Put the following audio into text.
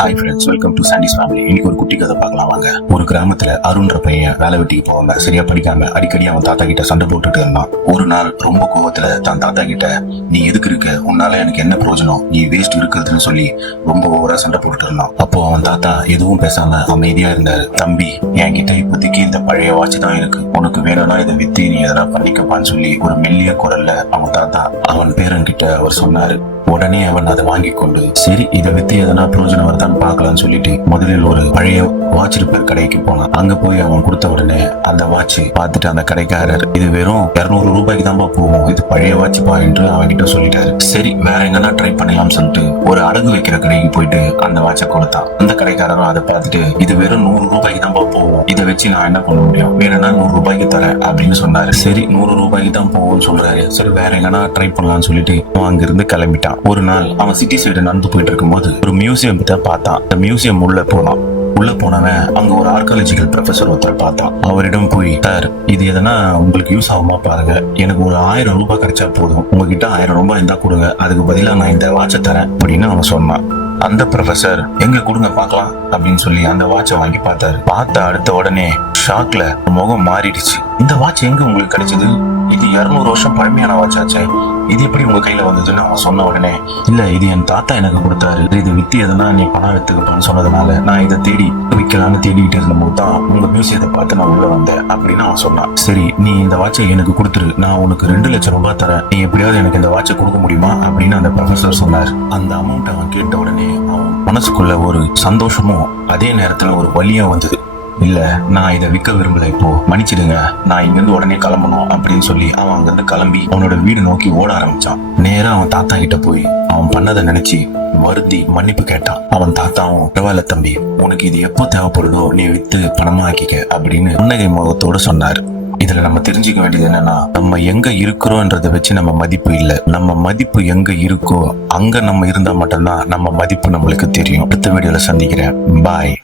Hi friends welcome to Sandy's family இன்னைக்கு ஒரு குட்டி கதை பார்க்கலாம் வாங்க. ஒரு கிராமத்துல அருண்ற பையன் வேலை வெட்டிக்கு போவாங்க. சரியா படிக்காம அடிக்கடி அவன் தாத்தா கிட்ட சண்டை போட்டுட்டு இருந்தான். ஒரு நாள் ரொம்ப கோவத்துல தான் தாத்தா கிட்ட நீ எதுக்கு இருக்க? உன்னால எனக்கு என்ன பிரயோஜனம்? நீ வேஸ்ட் இருக்கிறதுன்னு சொல்லி ரொம்ப ஓவரா சண்டை போட்டுட்டு இருந்தான். அப்போ அவன் தாத்தா எதுவும் பேசாம அமைதியா இருந்தாரு. தம்பி என்கிட்ட இப்போதைக்கு இந்த பழைய வாட்ச் தான் இருக்கு. உனக்கு வேணும்னா இதை வித்து நீ எதனா பண்ணிக்கப்பான்னு சொல்லி ஒரு மெல்லிய குரல்ல அவன் தாத்தா அவன் பேரன் கிட்ட அவர் சொன்னாரு. உடனே அவன் அதை வாங்கி கொண்டு சரி இதை வித்து எதனா பிரயோஜனம் வருதான்னு பார்க்கலாம்னு சொல்லிட்டு முதலில் ஒரு பழைய வாட்ச் ரிப்பேர் கடைக்கு போனான். அங்க போய் அவன் கொடுத்த உடனே அந்த வாட்ச் பார்த்துட்டு அந்த கடைக்காரர் இது வெறும் இருநூறு ரூபாய்க்கு தான்பா போகும். இது பழைய வாட்ச் பா? என்று அவன்கிட்ட சொல்லிட்டாரு. சரி வேற எங்கன்னா ட்ரை பண்ணலாம்னு சொல்லிட்டு ஒரு அடகு வைக்கிற கடைக்கு போயிட்டு அந்த வாட்சை கொடுத்தான். அந்த கடைக்காரரும் அதை பார்த்துட்டு இது வெறும் நூறு ரூபாய்க்கு தான்பா போகும். இதை வச்சு நான் என்ன பண்ண முடியும்? வேணும்னா நூறு ரூபாய்க்கு தரேன். அப்படின்னு சொன்னாரு. சரி நூறு ரூபாய்க்கு தான் போகும்னு சொல்றாரு. சரி வேற எங்கன்னா ட்ரை பண்ணலாம்னு சொல்லிட்டு அவன் அங்கிருந்து கிளம்பிட்டான். ஒரு நாள் அவன் சிட்டி சைடு நடந்து போயிட்டு இருக்கும்போது ஒரு மியூசியம் கிட்ட பார்த்தான். அந்த மியூசியம் உள்ள போனான். உள்ள போனவன் அங்க ஒரு ஆர்காலஜிக்கல் ப்ரொஃபசர் ஒருத்தர் பார்த்தான். அவரிடம் போய் சார் இது எதனா உங்களுக்கு யூஸ் ஆகுமா பாருங்க. எனக்கு ஒரு ஆயிரம் ரூபாய் கிடைச்சா போதும். உங்ககிட்ட ஆயிரம் ரூபாய் இருந்தா கொடுங்க. அதுக்கு பதிலா நான் இந்த வாட்சை தரேன். அப்படின்னு அவன் சொன்னான். அந்த ப்ரொஃபசர் எங்க கொடுங்க பார்க்கலாம். அப்படின்னு சொல்லி அந்த வாட்சை வாங்கி பார்த்தாரு. பார்த்த அடுத்த உடனே ஷாக்ல முகம் மாறிடுச்சு. இந்த வாட்ச் எங்க உங்களுக்கு கிடைச்சது? இது இருநூறு வருஷம் பழமையான வாட்ச் ஆச்சே. இது எப்படி உங்க கையில வந்ததுன்னு அவன் சொன்ன உடனே இல்ல இது என் தாத்தா எனக்கு கொடுத்தாரு. இது வித்தி எதுனா நீ பணம் எடுத்துக்கப்பான்னு சொன்னதுனால நான் இதை தேடி விற்கலான்னு தேடிட்டு இருந்தபோது தான் உங்க மியூசியத்தை பார்த்து நான் உள்ள வந்தேன் அப்படின்னு அவன் சொன்னான். சரி நீ இந்த வாட்சை எனக்கு கொடுத்துரு. நான் உனக்கு ரெண்டு லட்சம் ரூபாய் தரேன். நீ எப்படியாவது எனக்கு இந்த வாட்சை கொடுக்க முடியுமா? அப்படின்னு அந்த ப்ரொஃபசர் சொன்னார். அந்த அமௌண்ட் அவன் கேட்ட உடனே அவன் மனசுக்குள்ள ஒரு சந்தோஷமும் அதே நேரத்துல ஒரு வலியும் வந்தது. இல்ல நான் இதை விற்க விரும்பல. இப்போ மன்னிச்சிடுங்க. நான் இங்கிருந்து உடனே கிளம்பணும் அப்படின்னு சொல்லி அவன் அங்கிருந்து கிளம்பி அவனோட வீடு நோக்கி ஓட ஆரம்பிச்சான். நேரா அவன் தாத்தா கிட்ட போய் அவன் பண்ணதை நினைச்சு வருந்தி மன்னிப்பு கேட்டான். அவன் தாத்தாவும் பரவாயில்ல தம்பி. உனக்கு இது எப்போ தேவைப்படுதோ நீ வித்து பணமா ஆக்கிக்க அப்படின்னு புன்னகை முகத்தோடு சொன்னார். இதுல நம்ம தெரிஞ்சுக்க வேண்டியது என்னன்னா நம்ம எங்க இருக்கிறோன்றத வச்சு நம்ம மதிப்பு இல்ல. நம்ம மதிப்பு எங்க இருக்கோ அங்க நம்ம இருந்தா மட்டும்தான் நம்ம மதிப்பு நம்மளுக்கு தெரியும். அடுத்த வீடியோல சந்திக்கிறேன். பாய்.